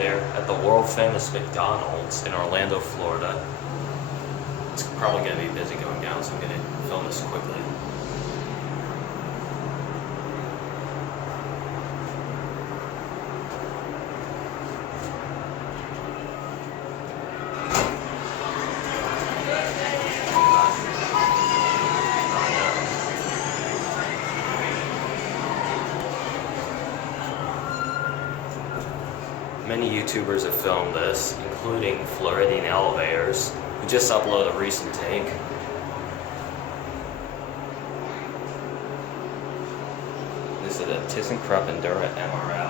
there at the world famous McDonald's in Orlando, Florida. It's probably going to be busy going down, so I'm going to film this quickly. Many YouTubers have filmed this, including Floridian Elevators, who just uploaded a recent take. This is a ThyssenKrupp Endura MRL.